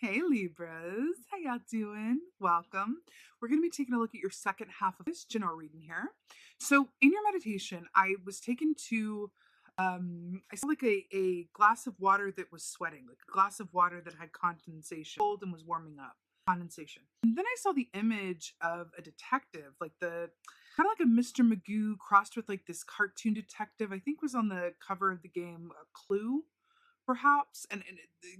Hey Libras, how y'all doing? Welcome. We're going to be taking a look at your second half of this general reading here. So, in your meditation, I was taken to, I saw like a glass of water that was sweating, like a glass of water that had condensation, cold and was warming up, condensation. And then I saw the image of a detective, like the kind of like a Mr. Magoo crossed with like this cartoon detective, I think was on the cover of the game Clue perhaps, and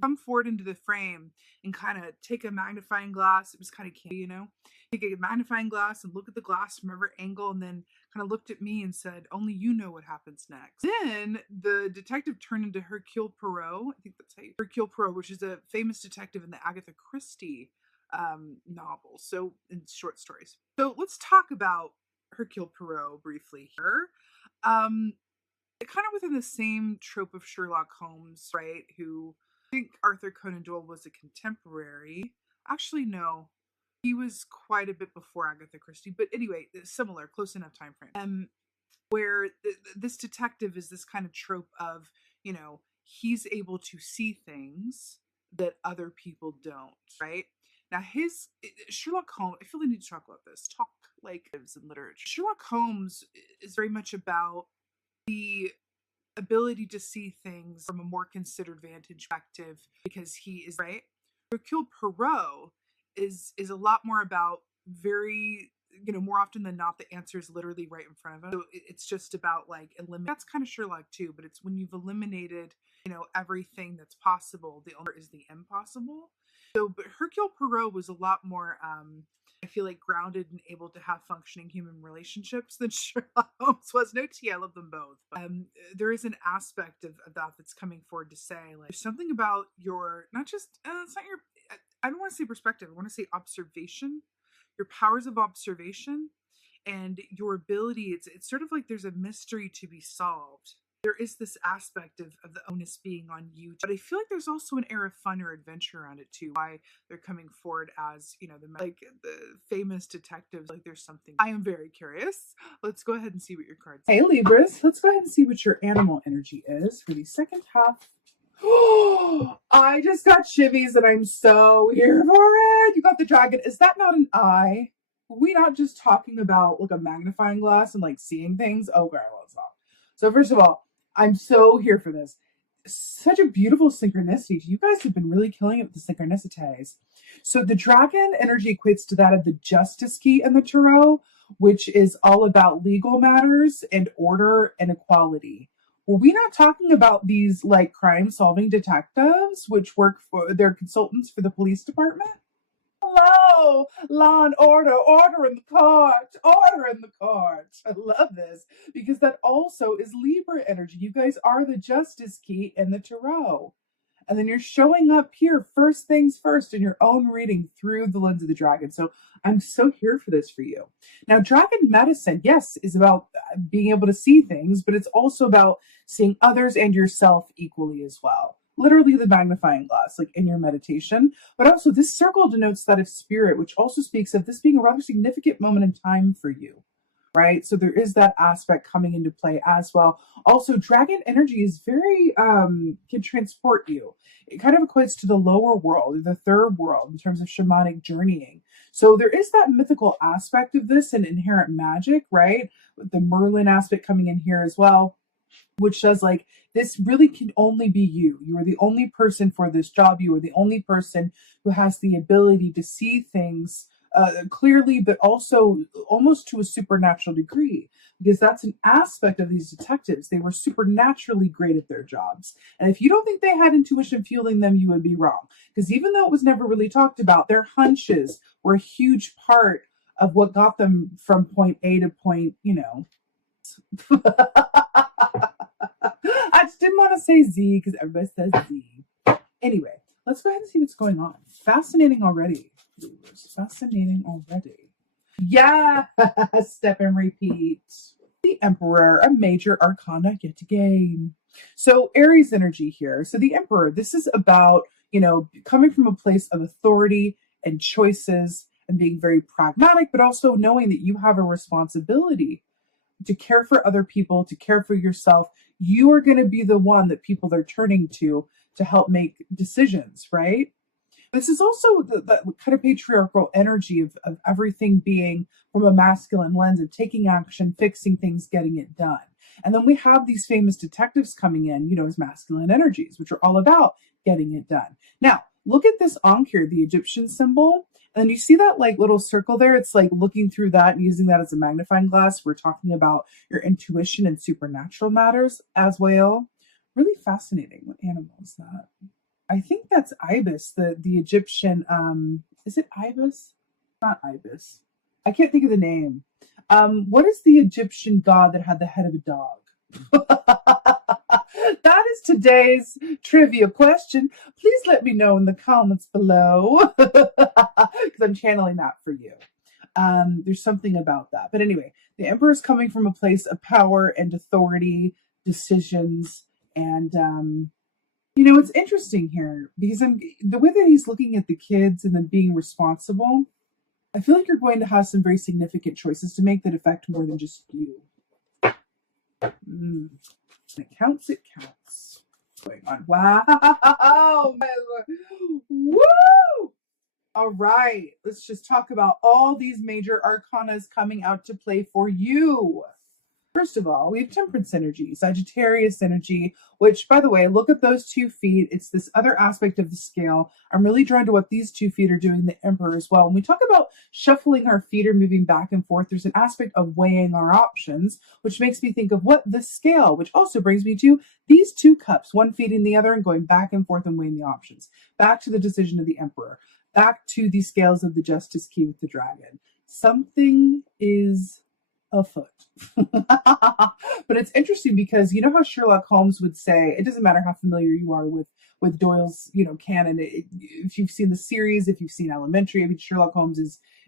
come forward into the frame and kind of take a magnifying glass. It was kind of campy. Take a magnifying glass and look at the glass from every angle, and then kind of looked at me and said, "Only you know what happens next." Then the detective turned into Hercule Poirot. I think that's how Hercule Poirot, which is a famous detective in the Agatha Christie novels, so in short stories. So let's talk about Hercule Poirot briefly here. Kind of within the same trope of Sherlock Holmes, right? Who I think Arthur Conan Doyle was a contemporary. Actually, no, he was quite a bit before Agatha Christie. But anyway, similar, close enough time frame. Where this detective is this kind of trope of, he's able to see things that other people don't, right? Now, Sherlock Holmes, I feel the need to talk about this. Talk like lives in literature. Sherlock Holmes is very much about the ability to see things from a more considered vantage perspective because he is right. Hercule Poirot is a lot more about very, more often than not, the answer is literally right in front of him. So it's just about like eliminate. That's kind of Sherlock too, but it's when you've eliminated, everything that's possible, the only is the impossible. So, but Hercule Poirot was a lot more, I feel like, grounded and able to have functioning human relationships than Sherlock Holmes was. No tea, I love them both. But, there is an aspect of that that's coming forward to say, like, there's something about your, not just, it's not your, I don't want to say perspective, I want to say observation, your powers of observation and your ability. It's sort of like there's a mystery to be solved. There is this aspect of the onus being on you, but I feel like there's also an air of fun or adventure around it too. Why they're coming forward as, the famous detectives, like there's something. I am very curious. Let's go ahead and see what your cards say. Hey Libras, let's go ahead and see what your animal energy is for the second half. Oh, I just got shivvies and I'm so here for it. You got the dragon. Is that not an eye? Are we not just talking about like a magnifying glass and like seeing things? Oh, girl, let's not. So first of all, I'm so here for this. Such a beautiful synchronicity. You guys have been really killing it with the synchronicities. So the dragon energy equates to that of the justice key in the tarot, which is all about legal matters and order and equality. Were we not talking about these like crime solving detectives, which work for their consultants for the police department? Hello, law and order in the court, order in the court. I love this because that also is Libra energy. You guys are the justice key in the tarot. And then you're showing up here first things first in your own reading through the lens of the dragon. So I'm so here for this for you. Now, dragon medicine, yes, is about being able to see things, but it's also about seeing others and yourself equally as well. Literally the magnifying glass, like in your meditation. But also this circle denotes that of spirit, which also speaks of this being a rather significant moment in time for you. Right? So there is that aspect coming into play as well. Also, dragon energy is very, can transport you. It kind of equates to the lower world, or the third world in terms of shamanic journeying. So there is that mythical aspect of this and inherent magic, right? With the Merlin aspect coming in here as well, which says like, this really can only be you. You are the only person for this job. You are the only person who has the ability to see things clearly, but also almost to a supernatural degree, because that's an aspect of these detectives. They were supernaturally great at their jobs. And if you don't think they had intuition fueling them, you would be wrong. Because even though it was never really talked about, their hunches were a huge part of what got them from point A to point, I just didn't want to say Z because everybody says Z. Anyway, let's go ahead and see what's going on. Fascinating already. Fascinating already. Yeah, step and repeat. The Emperor, a major arcana yet again. So Aries energy here. So the Emperor, this is about, coming from a place of authority and choices and being very pragmatic, but also knowing that you have a responsibility to care for other people, to care for yourself. You are going to be the one that people are turning to help make decisions, right? This is also the kind of patriarchal energy of everything being from a masculine lens of taking action, fixing things, getting it done. And then we have these famous detectives coming in, as masculine energies, which are all about getting it done. Now, look at this ankh here, the Egyptian symbol. And you see that like little circle there? It's like looking through that and using that as a magnifying glass. We're talking about your intuition and supernatural matters as well. Really fascinating. What animal is that? I think that's ibis, the Egyptian. Is it ibis? Not ibis. I can't think of the name. What is the Egyptian god that had the head of a dog? That is today's trivia question. Please let me know in the comments below, because I'm channeling that for you. There's something about that. But anyway, the emperor is coming from a place of power and authority, decisions, and it's interesting here because the way that he's looking at the kids and then being responsible. I feel like you're going to have some very significant choices to make that affect more than just you. It counts, it counts. Going on. Wow. Woo! All right. Let's just talk about all these major arcanas coming out to play for you. First of all, we have Temperance energy, Sagittarius energy, which, by the way, look at those 2 feet. It's this other aspect of the scale. I'm really drawn to what these 2 feet are doing, the Emperor as well. When we talk about shuffling our feet or moving back and forth, there's an aspect of weighing our options, which makes me think of what the scale, which also brings me to these 2 cups, one feeding the other and going back and forth and weighing the options. Back to the decision of the Emperor. Back to the scales of the Justice Key with the dragon. Something is afoot. But it's interesting because you know how Sherlock Holmes would say, it doesn't matter how familiar you are with Doyle's canon, if you've seen the series, if you've seen Elementary, I mean, Sherlock Holmes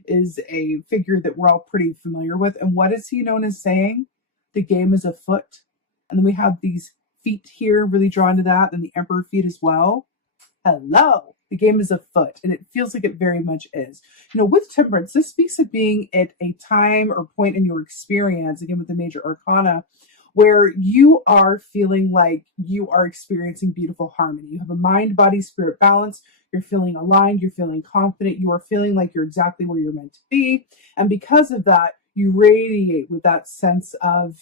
is a figure that we're all pretty familiar with. And what is he known as saying? The game is afoot. And then we have these feet here, really drawn to that, and the Emperor feet as well. Hello. The game is afoot, and it feels like it very much is. With Temperance, this speaks of being at a time or point in your experience, again with the major arcana, where you are feeling like you are experiencing beautiful harmony. You have a mind, body, spirit balance. You're feeling aligned. You're feeling confident. You are feeling like you're exactly where you're meant to be. And because of that, you radiate with that sense of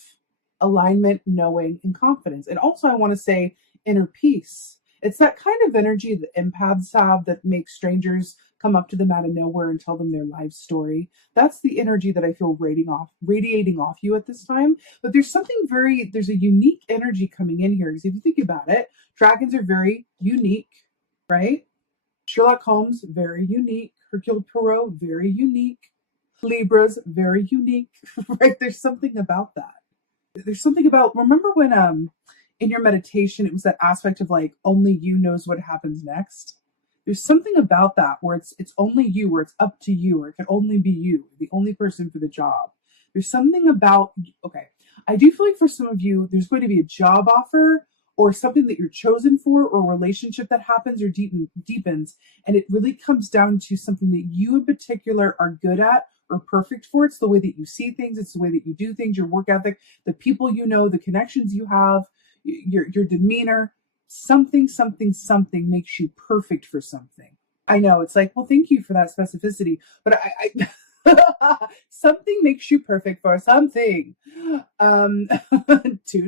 alignment, knowing, and confidence. And also, I want to say inner peace. It's that kind of energy that empaths have that makes strangers come up to them out of nowhere and tell them their life story. That's the energy that I feel radiating off you at this time. But there's a unique energy coming in here. Because if you think about it, dragons are very unique, right? Sherlock Holmes, very unique. Hercule Poirot, very unique. Libras, very unique, right? There's something about that. There's something about, remember when, in your meditation, it was that aspect of like, only you knows what happens next. There's something about that where it's only you, where it's up to you, or it can only be you, the only person for the job. There's something about, okay, I do feel like for some of you, there's going to be a job offer or something that you're chosen for or a relationship that happens or deepens. And it really comes down to something that you in particular are good at or perfect for. It's the way that you see things. It's the way that you do things, your work ethic, the people you know, the connections you have, your demeanor, something makes you perfect for something. I know it's like, well, thank you for that specificity, but I something makes you perfect for something. Tune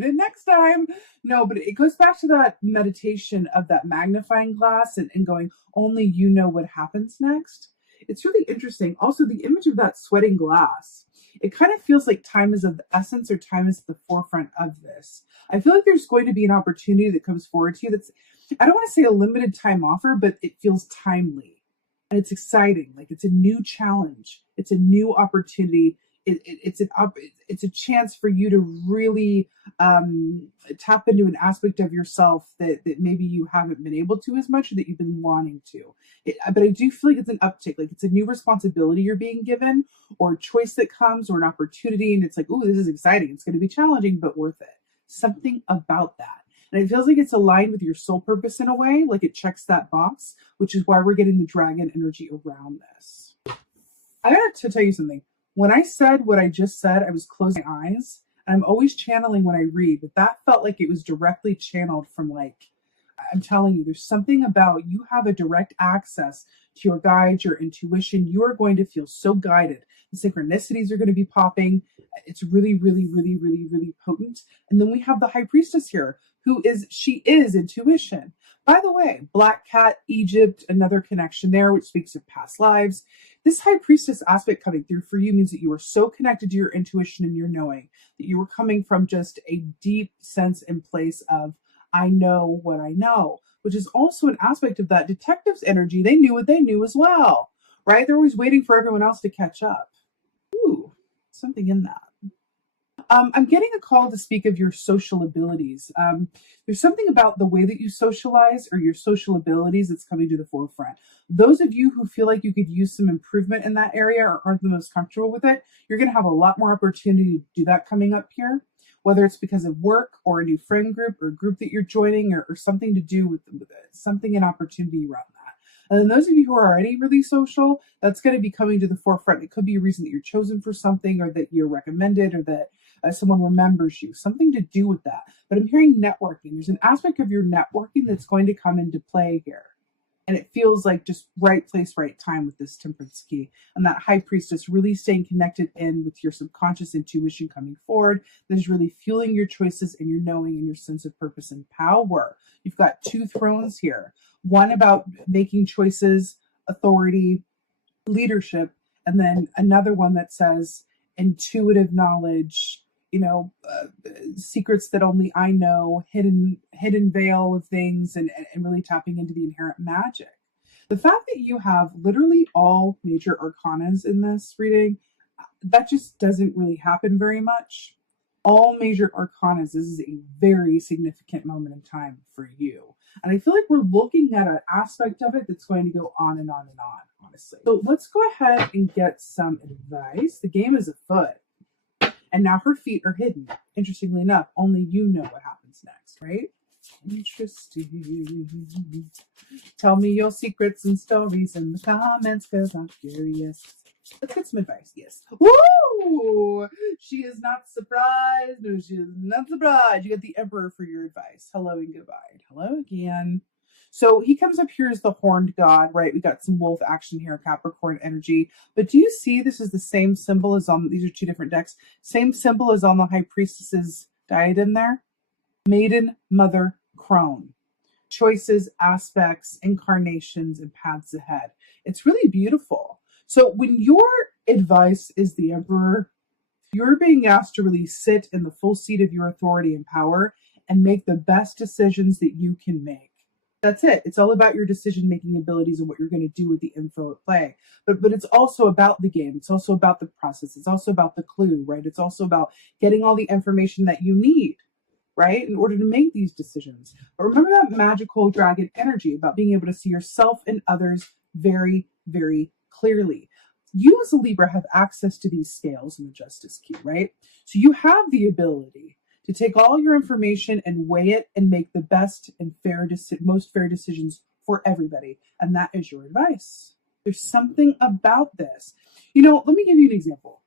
in next time. No, but it goes back to that meditation of that magnifying glass and going, only you know what happens next. It's really interesting. Also, the image of that sweating glass, it kind of feels like time is of the essence or time is at the forefront of this. I feel like there's going to be an opportunity that comes forward to you that's, I don't want to say a limited time offer, but it feels timely and it's exciting. Like it's a new challenge. It's a new opportunity. It's a chance for you to really tap into an aspect of yourself that maybe you haven't been able to as much or that you've been wanting to. But I do feel like it's an uptick, like it's a new responsibility you're being given or a choice that comes or an opportunity. And it's like, oh, this is exciting. It's going to be challenging, but worth it. Something about that. And it feels like it's aligned with your soul purpose in a way, like it checks that box, which is why we're getting the dragon energy around this. I got to tell you something. When I said what I just said, I was closing my eyes. And I'm always channeling when I read, but that felt like it was directly channeled from like, I'm telling you, there's something about you have a direct access to your guides, your intuition. You are going to feel so guided. The synchronicities are going to be popping. It's really, really, really, really, really potent. And then we have the high priestess here, she is intuition. By the way, Black Cat, Egypt, another connection there, which speaks of past lives. This high priestess aspect coming through for you means that you are so connected to your intuition and your knowing, that you are coming from just a deep sense and place of, I know what I know, which is also an aspect of that detective's energy. They knew what they knew as well, right? They're always waiting for everyone else to catch up. Ooh, something in that. I'm getting a call to speak of your social abilities. There's something about the way that you socialize or your social abilities that's coming to the forefront. Those of you who feel like you could use some improvement in that area or aren't the most comfortable with it, you're going to have a lot more opportunity to do that coming up here, whether it's because of work or a new friend group or a group that you're joining or something to do with something, an opportunity around that. And then those of you who are already really social, that's going to be coming to the forefront. It could be a reason that you're chosen for something or that you're recommended or that someone remembers you, something to do with that. But I'm hearing networking. There's an aspect of your networking that's going to come into play here. And it feels like just right place, right time with this temperance key. And that high priestess really staying connected in with your subconscious intuition coming forward. That is really fueling your choices and your knowing and your sense of purpose and power. You've got two thrones here. One about making choices, authority, leadership. And then another one that says intuitive knowledge, secrets that only I know, hidden veil of things, and really tapping into the inherent magic. The fact that you have literally all major arcanas in this reading, that just doesn't really happen very much. All major arcanas, this is a very significant moment in time for you. And I feel like we're looking at an aspect of it that's going to go on and on and on, honestly. So let's go ahead and get some advice. The game is afoot. And now her feet are hidden. Interestingly enough, only you know what happens next, right? Interesting. Tell me your secrets and stories in the comments, because I'm curious. Let's get some advice. Yes. Woo! She is not surprised. No, she is not surprised. You get the Emperor for your advice. Hello and goodbye. Hello again. So he comes up here as the horned god, right? We got some wolf action here, Capricorn energy. But do you see this is the same symbol as on, these are two different decks, same symbol as on the high priestess's diadem there? Maiden, mother, crone. Choices, aspects, incarnations, and paths ahead. It's really beautiful. So when your advice is the Emperor, you're being asked to really sit in the full seat of your authority and power and make the best decisions that you can make. That's it. It's all about your decision-making abilities and what you're going to do with the info at play. But it's also about the game. It's also about the process. It's also about the clue, right? It's also about getting all the information that you need, right, in order to make these decisions. But remember that magical dragon energy about being able to see yourself and others very, very clearly. You as a Libra have access to these scales in the Justice Key, right? So you have the ability to take all your information and weigh it and make the best and most fair decisions for everybody. And that is your advice. There's something about this. Let me give you an example.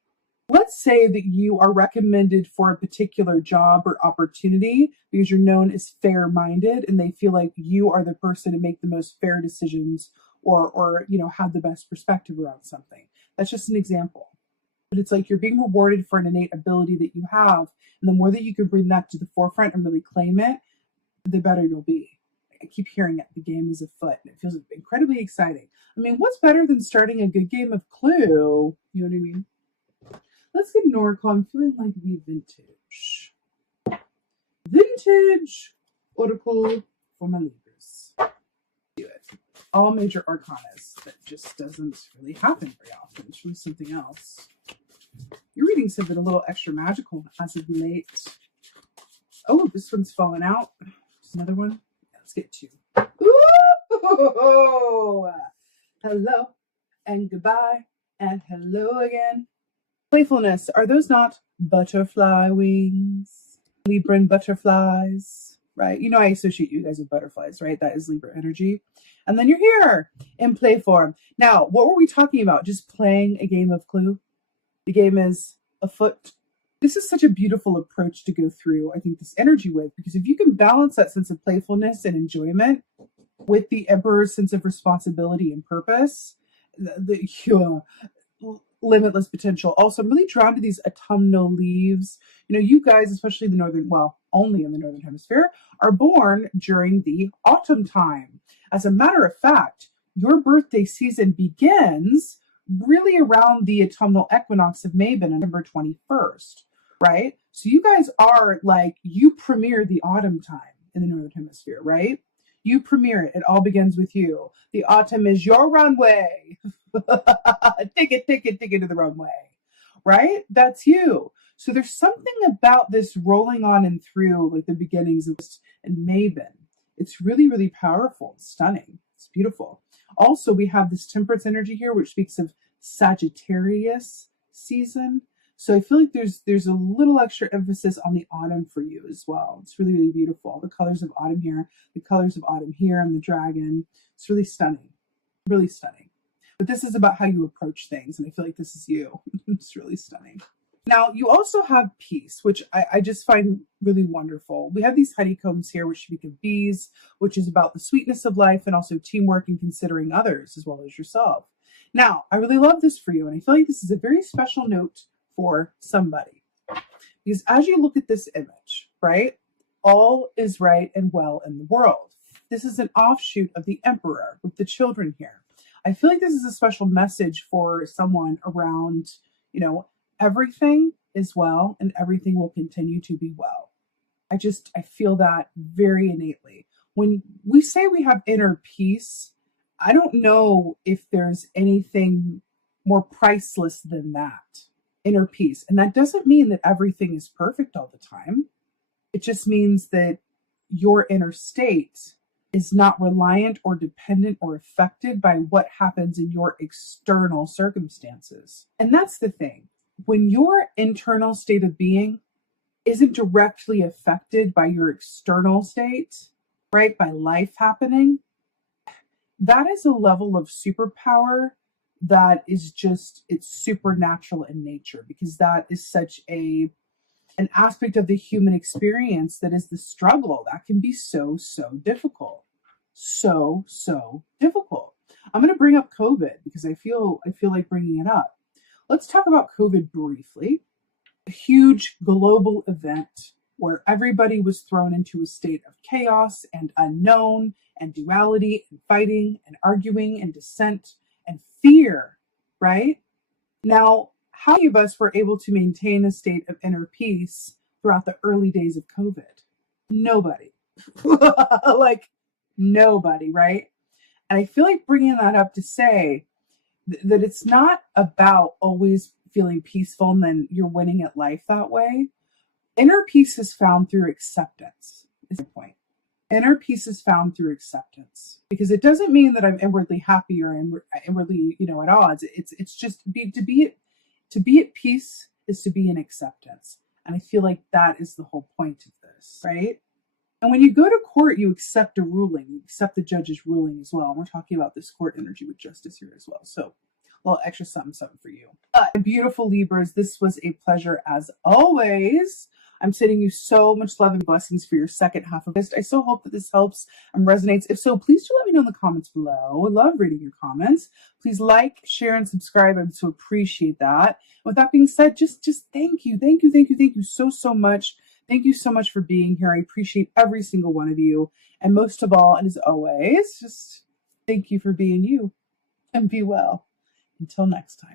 Let's say that you are recommended for a particular job or opportunity because you're known as fair-minded and they feel like you are the person to make the most fair decisions or have the best perspective around something. That's just an example. But it's like you're being rewarded for an innate ability that you have. And the more that you can bring that to the forefront and really claim it, the better you'll be. I keep hearing it. The game is afoot. And it feels incredibly exciting. I mean, what's better than starting a good game of Clue? You know what I mean? Let's get an oracle. I'm feeling like the vintage. Vintage oracle for my Libras. Do it. All major arcanas. That just doesn't really happen very often. It's really something else. Your readings have been a little extra magical as of late. Oh, this one's fallen out. There's another one. Let's get two. Ooh! Hello and goodbye and hello again. Playfulness. Are those not butterfly wings? Libran butterflies, right? I associate you guys with butterflies, right? That is Libra energy. And then you're here in play form. Now, what were we talking about? Just playing a game of Clue? The game is afoot. This is such a beautiful approach to go through, I think, this energy with, because if you can balance that sense of playfulness and enjoyment with the Emperor's sense of responsibility and purpose, limitless potential. Also, I'm really drawn to these autumnal leaves. You guys, especially the northern, well, only in the northern hemisphere, are born during the autumn time. As a matter of fact, your birthday season begins really around the autumnal equinox of Mabon, November 21st, right? So you guys are like, you premiere the autumn time in the northern hemisphere, right? You premiere it. It all begins with you. The autumn is your runway. Take it to the runway, right? That's you. So there's something about this rolling on and through, like the beginnings of and Mabon. It's really, really powerful. It's stunning. It's beautiful. Also, we have this temperance energy here, which speaks of Sagittarius season. So I feel like there's a little extra emphasis on the autumn for you as well. It's really, really beautiful. The colors of autumn here, the colors of autumn here, and the dragon. It's really stunning. Really stunning. But this is about how you approach things, and I feel like this is you. It's really stunning. Now, you also have peace, which I just find really wonderful. We have these honeycombs here, which speak of bees, which is about the sweetness of life and also teamwork and considering others as well as yourself. Now, I really love this for you, and I feel like this is a very special note for somebody. Because as you look at this image, right, all is right and well in the world. This is an offshoot of the Emperor with the children here. I feel like this is a special message for someone around, everything is well and everything will continue to be well. I feel that very innately. When we say we have inner peace, I don't know if there's anything more priceless than that, inner peace. And that doesn't mean that everything is perfect all the time. It just means that your inner state is not reliant or dependent or affected by what happens in your external circumstances. And that's the thing. When your internal state of being isn't directly affected by your external state, right, by life happening, that is a level of superpower that is it's supernatural in nature, because that is such an aspect of the human experience that is the struggle that can be so difficult. So difficult. I'm going to bring up COVID because I feel like bringing it up. Let's talk about COVID briefly. A huge global event where everybody was thrown into a state of chaos and unknown and duality and fighting and arguing and dissent and fear, right? Now, how many of us were able to maintain a state of inner peace throughout the early days of COVID? Nobody. Like, nobody, right? And I feel like bringing that up to say that it's not about always feeling peaceful and then you're winning at life that way. Inner peace is found through acceptance, is the point. Inner peace is found through acceptance, because it doesn't mean that I'm inwardly happy or inwardly, at odds. It's just to be at peace is to be in acceptance. And I feel like that is the whole point of this, right? And when you go to court, you accept a ruling, you accept the judge's ruling as well. And we're talking about this court energy with justice here as well. So a little extra something for you. But beautiful Libras, this was a pleasure as always. I'm sending you so much love and blessings for your second half of this. I so hope that this helps and resonates. If so, please do let me know in the comments below. I love reading your comments. Please like, share, and subscribe. I would so appreciate that. With that being said, just thank you so much. Thank you so much for being here. I appreciate every single one of you. And most of all, and as always, just thank you for being you, and be well. Until next time.